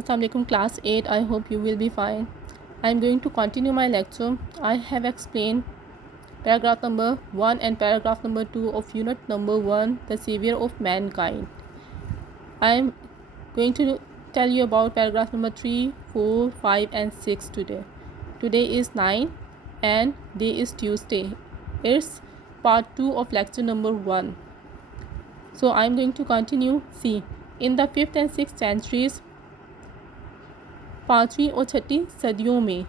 Assalamualaikum class 8. I hope you will be fine. I am going to continue my lecture. I have explained paragraph number 1 and paragraph number 2 of unit number 1, the savior of mankind. I am going to tell you about paragraph number 3, 4, 5 and 6 today. Today is 9 and day is Tuesday. It's part 2 of lecture number 1. So I am going to continue. See, in the 5th and 6th centuries, 5वीं और 6ठी सदियों में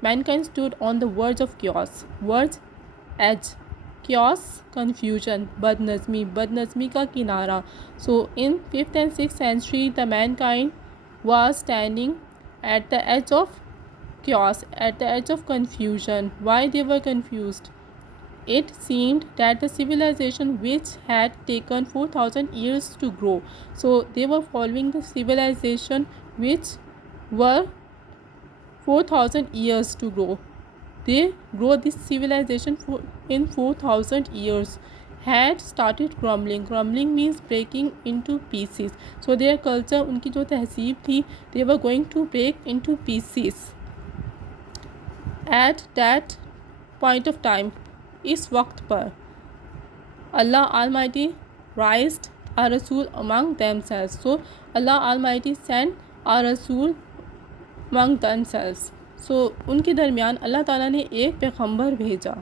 mankind stood on the verge of chaos. Verge, edge, chaos, confusion, बदनज़मी का किनारा. So in 5th and 6th century, the mankind was standing at the edge of chaos, at the edge of confusion. Why they were confused? It seemed that the civilization which had taken 4,000 years to grow, so they were following the civilization which were 4,000 years to grow. They grow this civilization in 4,000 years had started crumbling. Crumbling means breaking into pieces. So their culture, उनकी जो तहसीब थी, they were going to break into pieces. At that point of time, इस वक्त पर Allah Almighty raised a Rasul among themselves. So Allah Almighty sent a Rasul among themselves. So उनके दरमियान अल्लाह ताला ने एक पैगंबर भेजा.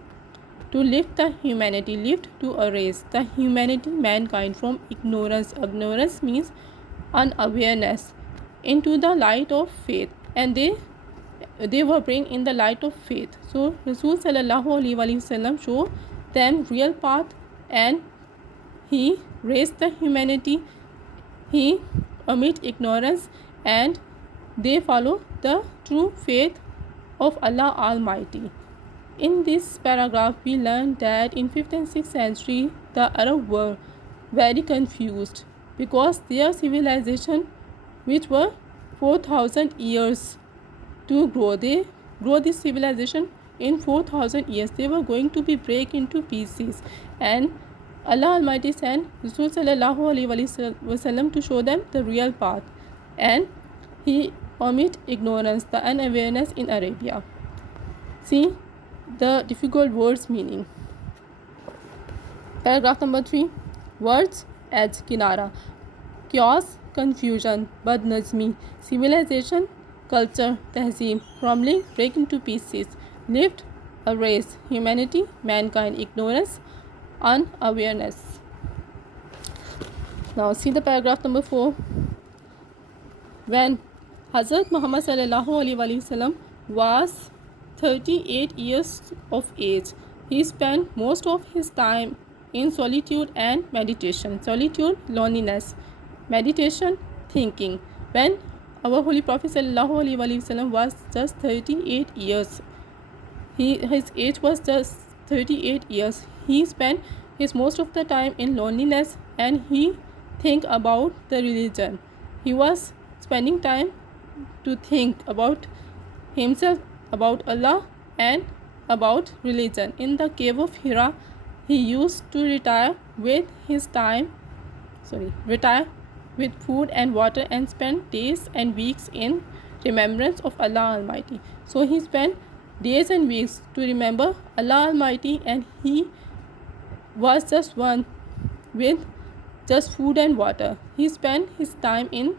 To lift the humanity, lift to erase the humanity, mankind from ignorance. Ignorance means unawareness, into the light of faith, and they were bring in the light of faith. So Rasul sallallahu alaihi wasallam show them real path, and he raised the humanity. He omit ignorance, and they follow the true faith of Allah Almighty. In this paragraph, we learn that in 5th and 6th century, the Arab were very confused because their civilization, which were 4,000 years to grow, they grow this civilization in 4,000 years. They were going to be break into pieces, and Allah Almighty sent Rasul sallallahu alaihi wasallam to show them the real path, and he omit ignorance, the unawareness in Arabia. See the difficult words meaning. Paragraph number 3. Words, edge, kinara. Chaos, confusion, badnazmi. Civilization, culture, tehzeeb. Crumbling, break into pieces. Lift, erase. Humanity, mankind. Ignorance, unawareness. Now see the paragraph number 4. When Hazrat Muhammad sallallahu alaihi wasallam was 38 years of age, he spent most of his time in solitude and meditation. Solitude, loneliness. Meditation, thinking. When our Holy Prophet sallallahu alaihi wasallam was just 38 years, his age was just 38 years. He spent his most of the time in loneliness, and he think about the religion. He was spending time to think about himself, about Allah, and about religion. In the cave of Hira, he used to retire with food and water, and spend days and weeks in remembrance of Allah Almighty. So he spent days and weeks to remember Allah Almighty, and he was just one with just food and water. He spent his time in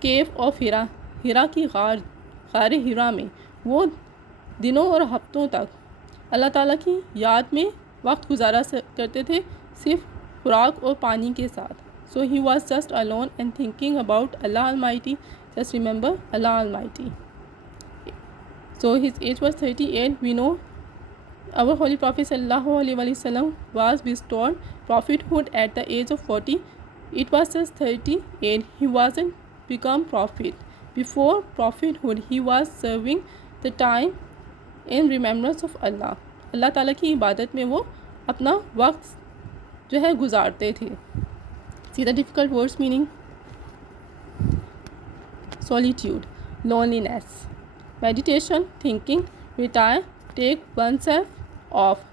cave of Hira. हिरा की गार हिरा में वो दिनों और हफ्तों तक अल्लाह ताला की याद में वक्त गुजारा करते थे, सिर्फ खुराक और पानी के साथ. So he was just alone and thinking about Allah Almighty. Just remember Allah Almighty. So his age was 38. We know our Holy Prophet sallallahu alaihi wasallam was bestowed prophethood at the age of 40. It was just 38. He wasn't become prophet. Before prophethood, he was serving the time in remembrance of Allah. अल्लाह ताला की इबादत में वो अपना वक्त जो है गुजारते थे. See the difficult words meaning. Solitude, loneliness. Meditation, thinking. Retire, take oneself off.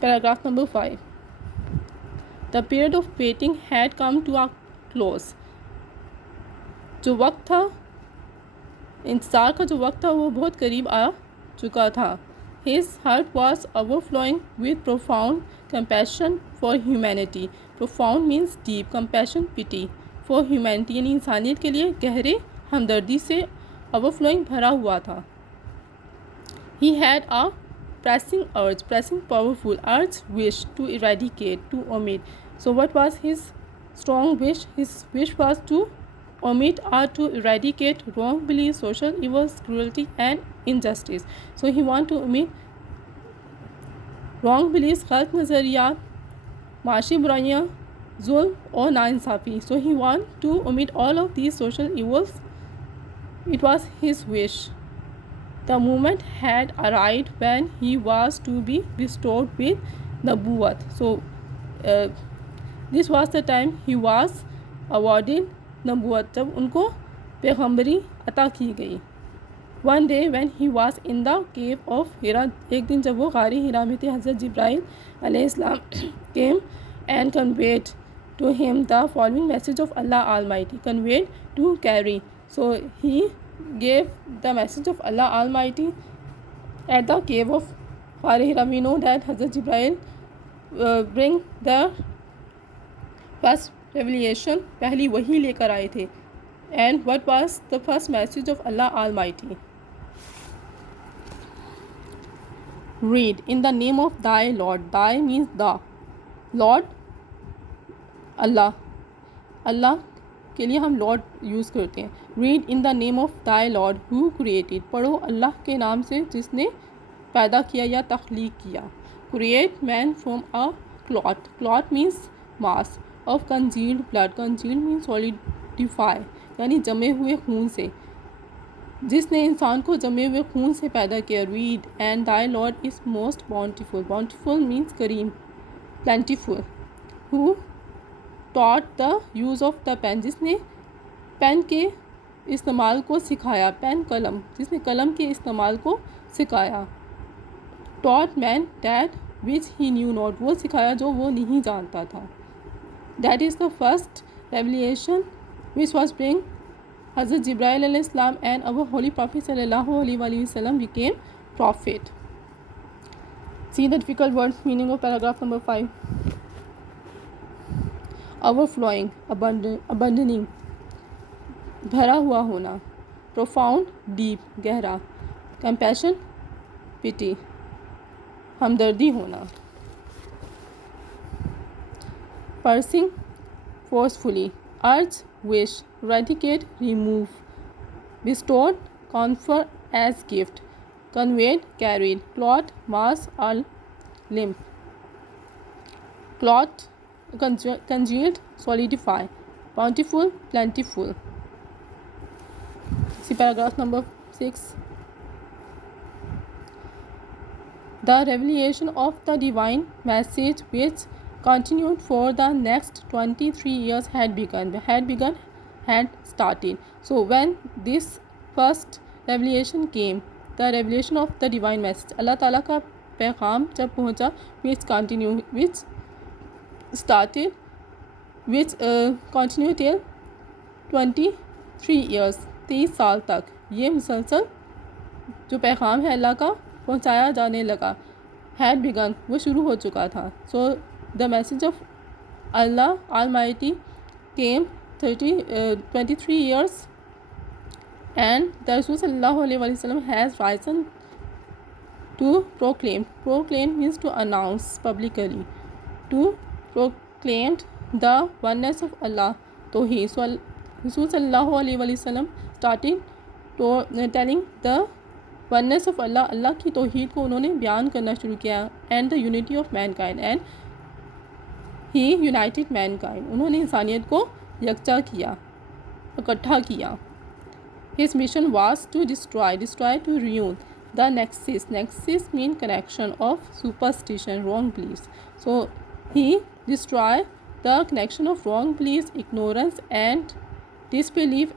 Paragraph number 5. The period of waiting had come to a close. जो वक्त था, इंतज़ार का जो वक्त था वो बहुत करीब आ चुका था। His heart was overflowing with profound compassion for humanity. Profound means deep, compassion pity for humanity, यानी इंसानियत के लिए गहरे हमदर्दी से overflowing भरा हुआ था। He had a pressing powerful urge, wish to eradicate, to omit. So what was his strong wish? His wish was to omit or to eradicate wrong beliefs, social evils, cruelty and injustice. So he want to omit wrong beliefs, गलत नज़रियात, माशी बुराइयाँ, जुल्म और नाइंसाफ़ी. So he want to omit all of these social evils. It was his wish. The moment had arrived when he was to be bestowed with Nabuwat. So this was the time he was awarded Nabuwat, जब उनको पैगम्बरी अता की गई. One day when he was in the cave of Hira, एक दिन जब वो गारी हिरा में थे, हज़रत जिब्राइल अलैहिस्सलाम came and conveyed to him the following message of Allah Almighty, conveyed to carry. So he gave the message of Allah Almighty at the cave of Hira. We know that Hazrat Jibreel bring the first revelation, पहली वही लेकर आए थे. And what was the first message of Allah Almighty? Read, in the name of thy Lord. Thy means the. Lord Allah. Allah के लिए हम Lord use करते हैं. Read in the name of thy Lord who created. पढ़ो अल्लाह के नाम से जिसने पैदा किया या तख्लीक किया. Create man from a clot. Clot means mass of congealed blood. Congealed means solidify, यानी जमे हुए खून से. जिसने इंसान को जमे हुए खून से पैदा किया. Read and thy lord is most bountiful. Bountiful means करीम, plentiful. Who taught the use of the pen. जिसने पेन के इस्तेमाल को सिखाया. पेन कलम, जिसने कलम के इस्तेमाल को सिखाया. Taught man that which he new not. वो सिखाया जो वो नहीं जानता था. That is the first revelation which was bring हज़रत जिब्राइल अलैहिस्सलाम एंड अवर होली प्रॉफिट सल्लल्लाहु अलैहि वसल्लम became profit. See the difficult words meaning of paragraph number 5. overflowing, abandoning, भरा हुआ होना. profound, deep, गहरा. compassion, pity, हमदर्दी होना. pursing, forcefully. urge, wish. eradicate, remove. bestowed, confer as gift. conveyed, carried. clot, mass or limb. clot, congealed, solidify. bountiful, plentiful. See paragraph number 6. The revelation of the divine message which continued for the next 23 years had started. So when this first revelation came, the revelation of the divine message, Allah Ta'ala का पैगाम जब पहुँचा, which started, which continued till 23 years, 23 साल तक ये मुसलसल जो पैगाम है अल्लाह का पहुँचाया जाने लगा. had begun, वो शुरू हो चुका था. So the message of Allah Almighty came 23 years, and the Rasul sallallahu alaihi wasallam has risen to proclaim. Proclaim means to announce publicly, to proclaimed the oneness of Allah, Tawheed. So Rasul sallallahu alaihi wasallam started telling the oneness of Allah, अल्लाह की तौहीद को उन्होंने बयान करना शुरू किया. and the unity of mankind, and he united mankind. उन्होंने इंसानियत को यकजा किया, इकट्ठा किया. his mission was to destroy, to ruin the nexus. Nexus mean connection of superstition, wrong beliefs. So he destroyed the connection of wrong beliefs, ignorance and disbelief.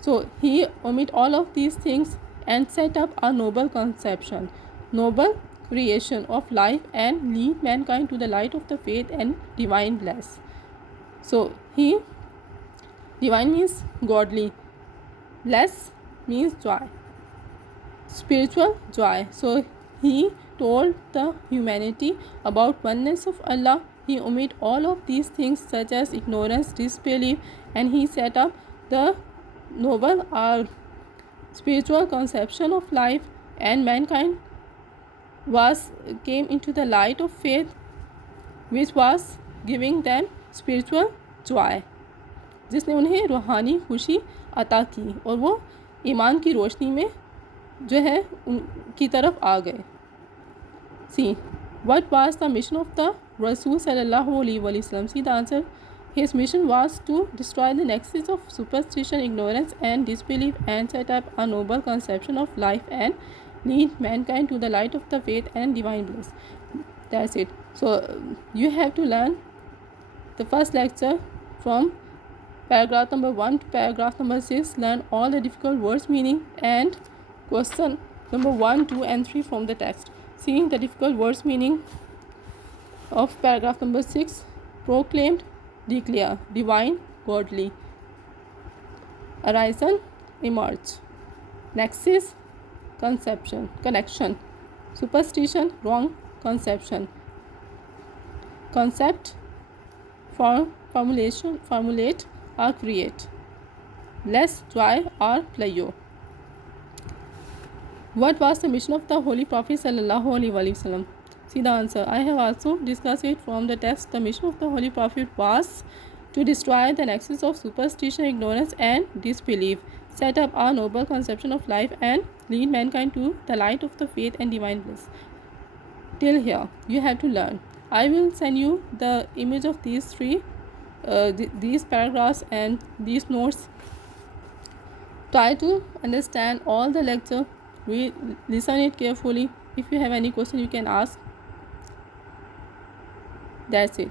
So he omit all of these things and set up a noble conception, noble creation of life, and lead mankind to the light of the faith and divine bliss. So he, divine means godly, Bless means joy, spiritual joy. So he told the humanity about oneness of Allah. He omitted all of these things such as ignorance, disbelief, and he set up the noble or spiritual conception of life, and mankind was came into the light of faith, which was giving them spiritual joy, जिसने उन्हें रूहानी खुशी अता की और वो ईमान की रोशनी में जो है उनकी तरफ आ गए. See, what was the mission of the Rasul sallallahu alaihi wasallam? See the answer. His mission was to destroy the nexus of superstition, ignorance, and disbelief, and set up a noble conception of life and lead mankind to the light of the faith and divine bliss. That's it. So you have to learn the first lecture from paragraph number 1 to paragraph number 6. Learn all the difficult words meaning and question number 1, 2, and 3 from the text. See the difficult words meaning of paragraph number 6. Proclaimed, declare, divine, godly. Arisen, emerge. Nexus, conception, connection. Superstition, wrong conception. Concept, formulation, formulate or create. Bless, joy or pleasure. What was the mission of the Holy Prophet sallallahu alaihi wasallam? See the answer. I have also discussed it from the text. The mission of the Holy Prophet was to destroy the nexus of superstition, ignorance, and disbelief, set up a noble conception of life, and lead mankind to the light of the faith and divine bliss. Till here, you have to learn. I will send you the image of these three, these paragraphs and these notes. Try to understand all the lecture. Listen it carefully. If you have any question, you can ask. That's it.